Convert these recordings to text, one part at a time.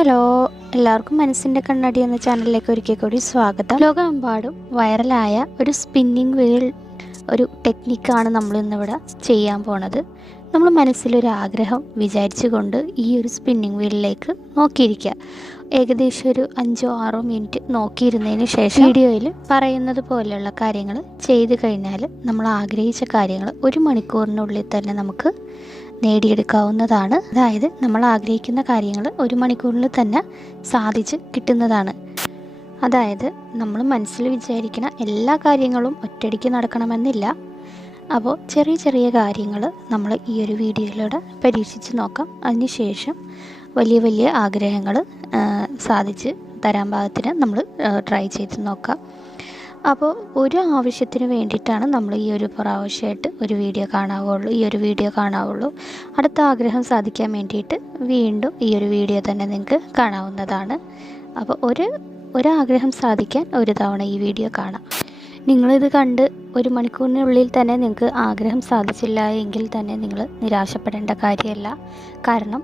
Hello, എല്ലാവർക്കും മനസ്സിൻ്റെ കണ്ണാടി എന്ന ചാനലിലേക്ക് ഒരിക്കൽ കൂടി സ്വാഗതം. ലോകമെമ്പാടും വൈറലായ ഒരു സ്പിന്നിങ് വീൽ ഒരു ടെക്നിക്കാണ് നമ്മളിന്നിവിടെ ചെയ്യാൻ പോണത്. നമ്മൾ മനസ്സിലൊരു ആഗ്രഹം വിചാരിച്ചുകൊണ്ട് ഈ ഒരു സ്പിന്നിങ് വീലിലേക്ക് നോക്കിയിരിക്കുക. ഏകദേശം ഒരു 5-6 മിനിറ്റ് നോക്കിയിരുന്നതിന് ശേഷം വീഡിയോയിൽ പറയുന്നത് പോലെയുള്ള കാര്യങ്ങൾ ചെയ്ത് കഴിഞ്ഞാൽ നമ്മൾ ആഗ്രഹിച്ച കാര്യങ്ങൾ 1 മണിക്കൂറിനുള്ളിൽ തന്നെ നമുക്ക് നേടിയെടുക്കാവുന്നതാണ്. അതായത് നമ്മൾ ആഗ്രഹിക്കുന്ന കാര്യങ്ങൾ 1 മണിക്കൂറിൽ തന്നെ സാധിച്ച് കിട്ടുന്നതാണ്. അതായത് നമ്മൾ മനസ്സിൽ വിചാരിക്കുന്ന എല്ലാ കാര്യങ്ങളും ഒറ്റയടിക്ക് നടക്കണമെന്നില്ല. അപ്പോൾ ചെറിയ ചെറിയ കാര്യങ്ങൾ നമ്മൾ ഈ ഒരു വീഡിയോയിലൂടെ പരീക്ഷിച്ച് നോക്കാം. അതിനുശേഷം വലിയ വലിയ ആഗ്രഹങ്ങൾ സാധിച്ച് തരാൻ പാകത്തിന് നമ്മൾ ട്രൈ ചെയ്ത് നോക്കാം. അപ്പോൾ ഒരു ആവശ്യത്തിന് വേണ്ടിയിട്ടാണ് നമ്മൾ ഈ ഒരു പ്രാവശ്യമായിട്ട് ഈ ഒരു വീഡിയോ കാണാവുള്ളൂ. അടുത്ത ആഗ്രഹം സാധിക്കാൻ വേണ്ടിയിട്ട് വീണ്ടും ഈ ഒരു വീഡിയോ തന്നെ നിങ്ങൾക്ക് കാണാവുന്നതാണ്. അപ്പോൾ ഒരാഗ്രഹം സാധിക്കാൻ ഒരു തവണ ഈ വീഡിയോ കാണാം. നിങ്ങളിത് കണ്ട് 1 മണിക്കൂറിനുള്ളിൽ തന്നെ നിങ്ങൾക്ക് ആഗ്രഹം സാധിച്ചില്ല എങ്കിൽ തന്നെ നിങ്ങൾ നിരാശപ്പെടേണ്ട കാര്യമല്ല. കാരണം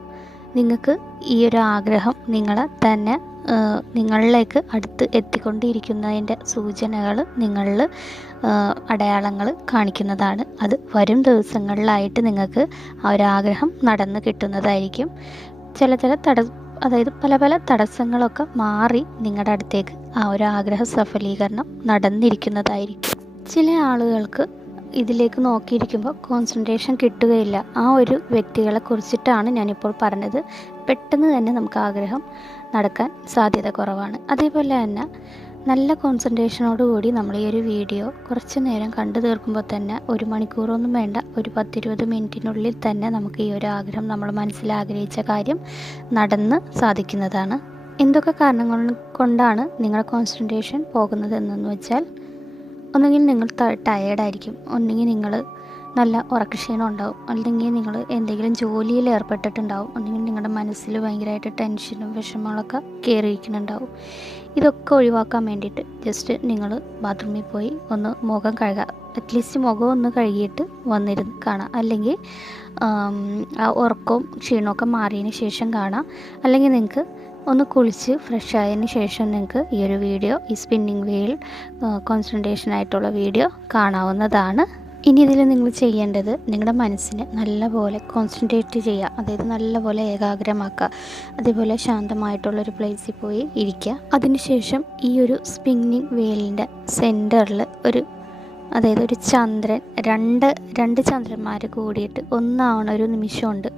നിങ്ങൾക്ക് ഈ ഒരു ആഗ്രഹം നിങ്ങളിലേക്ക് അടുത്ത് എത്തിക്കൊണ്ടിരിക്കുന്നതിൻ്റെ സൂചനകൾ നിങ്ങളിൽ അടയാളങ്ങൾ കാണിക്കുന്നതാണ്. അത് വരും ദിവസങ്ങളിലായിട്ട് നിങ്ങൾക്ക് ആ ഒരു ആഗ്രഹം നടന്ന് കിട്ടുന്നതായിരിക്കും. അതായത് പല പല തടസ്സങ്ങളൊക്കെ മാറി നിങ്ങളുടെ അടുത്തേക്ക് ആ ഒരു ആഗ്രഹ സഫലീകരണം നടന്നിരിക്കുന്നതായിരിക്കും. ചില ആളുകൾക്ക് ഇതിലേക്ക് നോക്കിയിരിക്കുമ്പോൾ കോൺസെൻട്രേഷൻ കിട്ടുകയില്ല. ആ ഒരു വ്യക്തികളെ കുറിച്ചിട്ടാണ് ഞാനിപ്പോൾ പറഞ്ഞത്. പെട്ടെന്ന് തന്നെ നമുക്ക് ആഗ്രഹം നടക്കാൻ സാധ്യത കുറവാണ്. അതേപോലെ തന്നെ നല്ല കോൺസെൻട്രേഷനോടുകൂടി നമ്മൾ ഈ ഒരു വീഡിയോ കുറച്ച് നേരം കണ്ടു തീർക്കുമ്പോൾ തന്നെ 1 മണിക്കൂറൊന്നും വേണ്ട, ഒരു 10-20 മിനിറ്റിനുള്ളിൽ തന്നെ നമുക്ക് ഈ ഒരു ആഗ്രഹം നമ്മൾ മനസ്സിൽ ആഗ്രഹിച്ച കാര്യം നടന്ന് സാധിക്കുന്നതാണ്. എന്തൊക്കെ കാരണങ്ങൾ കൊണ്ടാണ് നിങ്ങളുടെ കോൺസെൻട്രേഷൻ പോകുന്നത് എന്നു വെച്ചാൽ, ഒന്നുകിൽ നിങ്ങൾ ടയേർഡായിരിക്കും, ഒന്നുകിൽ നിങ്ങൾ നല്ല ഉറക്കക്ഷീണം ഉണ്ടാവും, അല്ലെങ്കിൽ നിങ്ങൾ എന്തെങ്കിലും ജോലിയിൽ ഏർപ്പെട്ടിട്ടുണ്ടാവും, അല്ലെങ്കിൽ നിങ്ങളുടെ മനസ്സിൽ ഭയങ്കരമായിട്ട് ടെൻഷനും വിഷമങ്ങളൊക്കെ കയറിയിരിക്കുന്നുണ്ടാവും. ഇതൊക്കെ ഒഴിവാക്കാൻ വേണ്ടിയിട്ട് ജസ്റ്റ് നിങ്ങൾ ബാത്റൂമിൽ പോയി ഒന്ന് മുഖം കഴുകുക. അറ്റ്ലീസ്റ്റ് മുഖം ഒന്ന് കഴുകിയിട്ട് വന്നിരുന്ന് കാണാം. അല്ലെങ്കിൽ ആ ഉറക്കവും ക്ഷീണമൊക്കെ മാറിയതിന് ശേഷം കാണാം. അല്ലെങ്കിൽ നിങ്ങൾക്ക് ഒന്ന് കുളിച്ച് ഫ്രഷ് ആയതിന് ശേഷം നിങ്ങൾക്ക് ഈ ഒരു വീഡിയോ, ഈ സ്പിന്നിങ് വീൽ കോൺസെൻട്രേഷനായിട്ടുള്ള വീഡിയോ കാണാവുന്നതാണ്. ഇനി ഇതിൽ നിങ്ങൾ ചെയ്യേണ്ടത് നിങ്ങളുടെ മനസ്സിനെ നല്ലപോലെ കോൺസെൻട്രേറ്റ് ചെയ്യുക. അതായത് നല്ലപോലെ ഏകാഗ്രമാക്കുക. അതേപോലെ ശാന്തമായിട്ടുള്ളൊരു പ്ലേസിൽ പോയി ഇരിക്കുക. അതിനുശേഷം ഈ ഒരു സ്പിന്നിങ് വീലിൻ്റെ സെൻറ്ററിൽ ഒരു ചന്ദ്രൻ, രണ്ട് ചന്ദ്രന്മാർ കൂടിയിട്ട് ഒന്നാവണ ഒരു നിമിഷമുണ്ട്.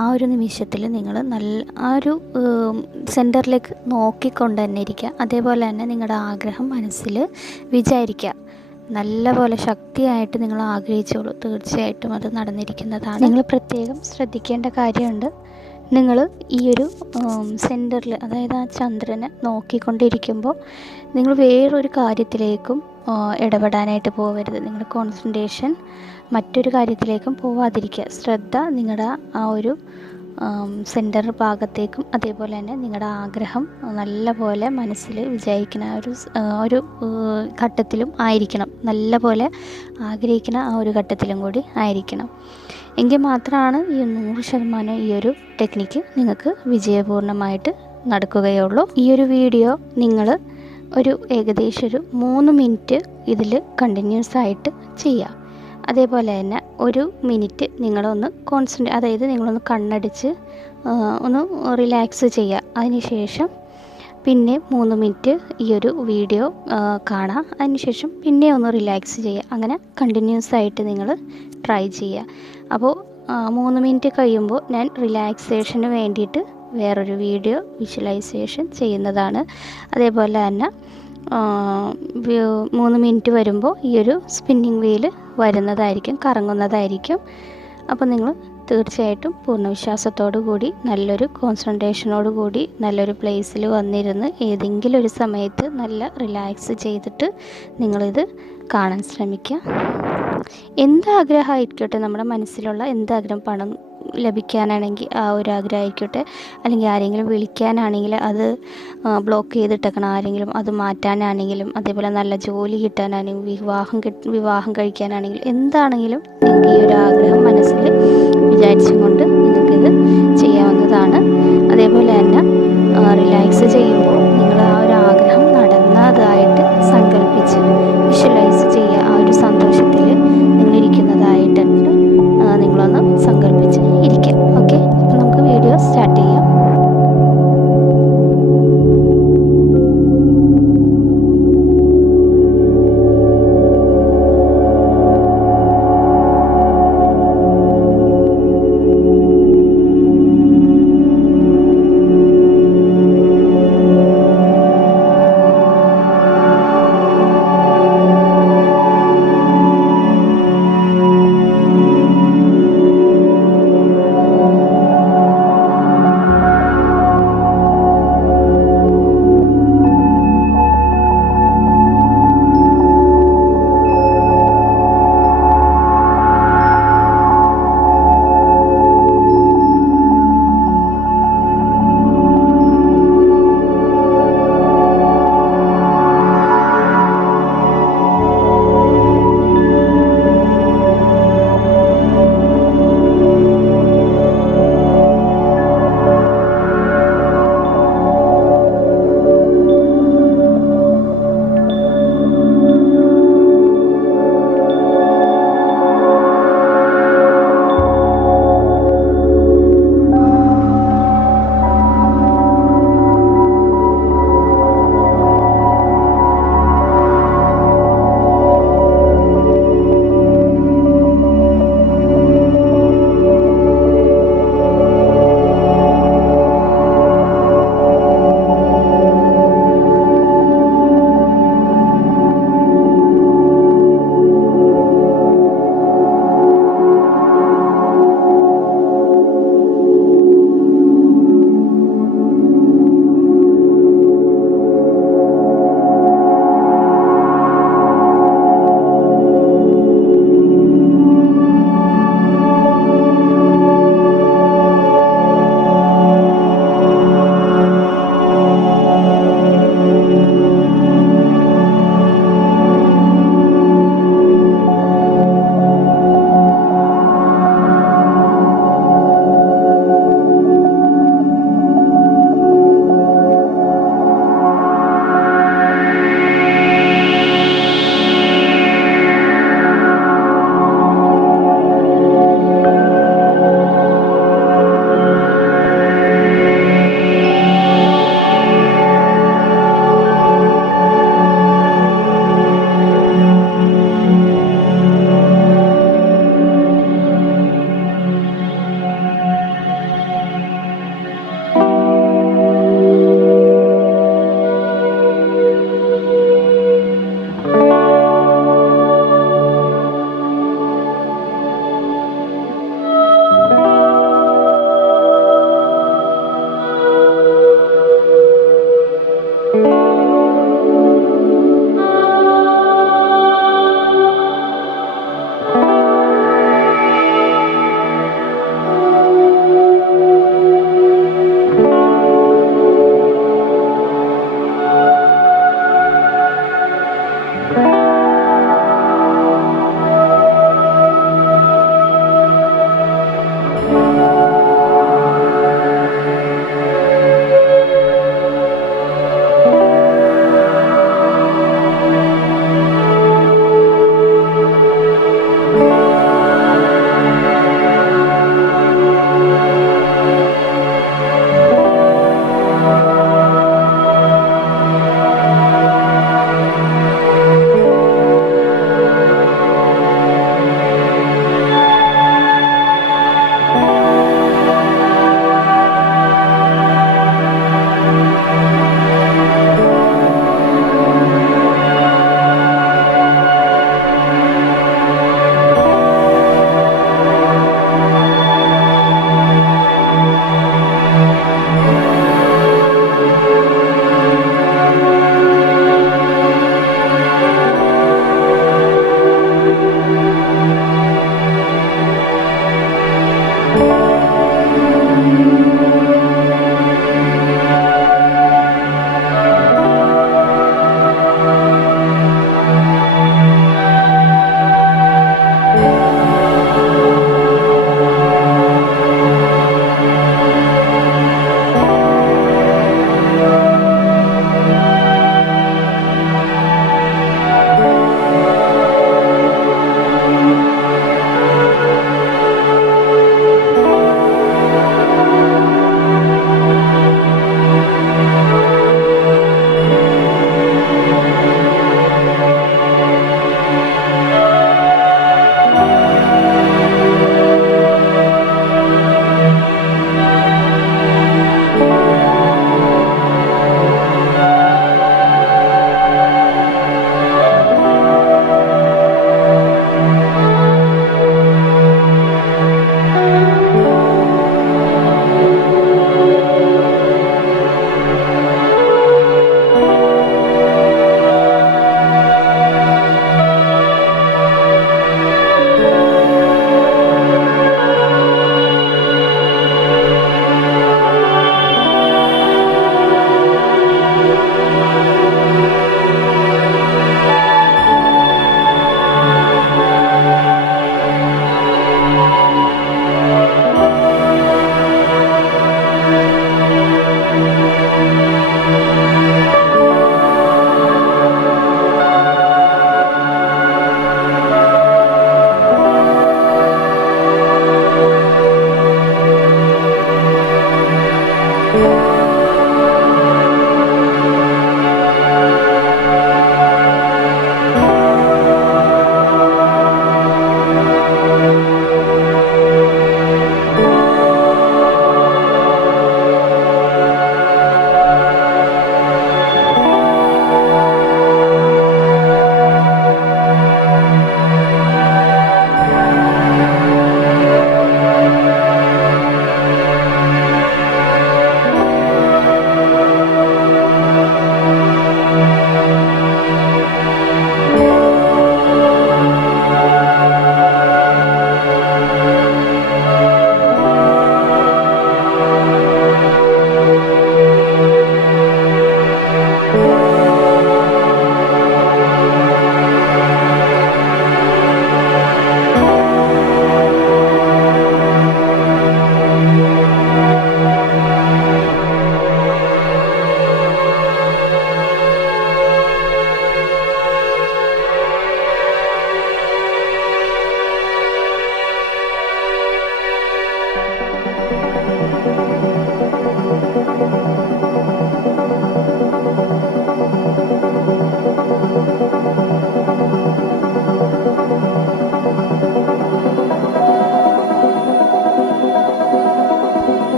ആ ഒരു നിമിഷത്തിൽ നിങ്ങൾ ആ ഒരു സെൻറ്ററിലേക്ക് നോക്കിക്കൊണ്ട് തന്നെ ഇരിക്കുക. അതേപോലെ തന്നെ നിങ്ങളുടെ ആഗ്രഹം മനസ്സിൽ വിചാരിക്കുക. നല്ലപോലെ ശക്തിയായിട്ട് നിങ്ങൾ ആഗ്രഹിച്ചോളൂ. തീർച്ചയായിട്ടും അത് നടന്നിരിക്കുന്നതാണ്. നിങ്ങൾ പ്രത്യേകം ശ്രദ്ധിക്കേണ്ട കാര്യമുണ്ട്. നിങ്ങൾ ഈ ഒരു സെൻറ്ററിൽ, അതായത് ആ ചന്ദ്രനെ നോക്കിക്കൊണ്ടിരിക്കുമ്പോൾ നിങ്ങൾ വേറൊരു കാര്യത്തിലേക്കും ഇടപെടാനായിട്ട് പോകരുത്. നിങ്ങളുടെ കോൺസെൻട്രേഷൻ മറ്റൊരു കാര്യത്തിലേക്കും പോവാതിരിക്കുക. ശ്രദ്ധ നിങ്ങളുടെ ആ ഒരു സെൻറ്റർ ഭാഗത്തേക്കും അതേപോലെ തന്നെ നിങ്ങളുടെ ആഗ്രഹം നല്ലപോലെ മനസ്സിൽ വിചാരിക്കുന്ന ഒരു ഘട്ടത്തിലും ആയിരിക്കണം. നല്ലപോലെ ആഗ്രഹിക്കുന്ന ആ ഒരു ഘട്ടത്തിലും കൂടി ആയിരിക്കണം. എങ്കിൽ മാത്രമാണ് ഈ 100% ഈ ഒരു ടെക്നിക്ക് നിങ്ങൾക്ക് വിജയപൂർണ്ണമായിട്ട് നടക്കുകയുള്ളൂ. ഈ ഒരു വീഡിയോ നിങ്ങൾ ഏകദേശം ഒരു 3 മിനിറ്റ് ഇതിൽ കണ്ടിന്യൂസ് ആയിട്ട് ചെയ്യുക. അതേപോലെ തന്നെ 1 മിനിറ്റ് നിങ്ങളൊന്ന് അതായത് നിങ്ങളൊന്ന് കണ്ണടിച്ച് ഒന്ന് റിലാക്സ് ചെയ്യുക. അതിനുശേഷം പിന്നെ 3 മിനിറ്റ് ഈ ഒരു വീഡിയോ കാണാം. അതിനുശേഷം പിന്നെ ഒന്ന് റിലാക്സ് ചെയ്യുക. അങ്ങനെ കണ്ടിന്യൂസ് ആയിട്ട് നിങ്ങൾ ട്രൈ ചെയ്യുക. അപ്പോൾ 3 മിനിറ്റ് കഴിയുമ്പോൾ ഞാൻ റിലാക്സേഷന് വേണ്ടിയിട്ട് വേറൊരു വീഡിയോ വിഷ്വലൈസേഷൻ ചെയ്യുന്നതാണ്. അതേപോലെ തന്നെ 3 മിനിറ്റ് വരുമ്പോൾ ഈ ഒരു സ്പിന്നിങ് വീൽ കറങ്ങുന്നതായിരിക്കും. അപ്പോൾ നിങ്ങൾ തീർച്ചയായിട്ടും പൂർണ്ണവിശ്വാസത്തോടു കൂടി നല്ലൊരു കോൺസെൻട്രേഷനോടു കൂടി നല്ലൊരു പ്ലേസിൽ വന്നിരുന്ന് ഏതെങ്കിലും ഒരു സമയത്ത് നല്ല റിലാക്സ് ചെയ്തിട്ട് നിങ്ങളിത് കാണാൻ ശ്രമിക്കുക. എന്താഗ്രഹമായിരിക്കട്ടെ, നമ്മുടെ മനസ്സിലുള്ള എന്താഗ്രഹം, പണം ലഭിക്കാനാണെങ്കിൽ ആ ഒരു ആഗ്രഹമായിക്കോട്ടെ, അല്ലെങ്കിൽ ആരെങ്കിലും വിളിക്കാനാണെങ്കിൽ അത് ബ്ലോക്ക് ചെയ്തിട്ടേക്കണം, ആരെങ്കിലും അത് മാറ്റാനാണെങ്കിലും, അതേപോലെ നല്ല ജോലി കിട്ടാനാണെങ്കിലും, വിവാഹം കഴിക്കാനാണെങ്കിലും, എന്താണെങ്കിലും നിങ്ങൾക്ക് ഈ ഒരു ആഗ്രഹം മനസ്സിൽ വിചാരിച്ചും കൊണ്ട് നിങ്ങൾക്കിത് ചെയ്യാവുന്നതാണ്. അതേപോലെ തന്നെ റിലാക്സ് ചെയ്യുമ്പോൾ നിങ്ങൾ ആ ഒരു ആഗ്രഹം നടന്നതായിട്ട് സങ്കല്പിച്ച് വിഷ്വലൈസ് ചെയ്യുക.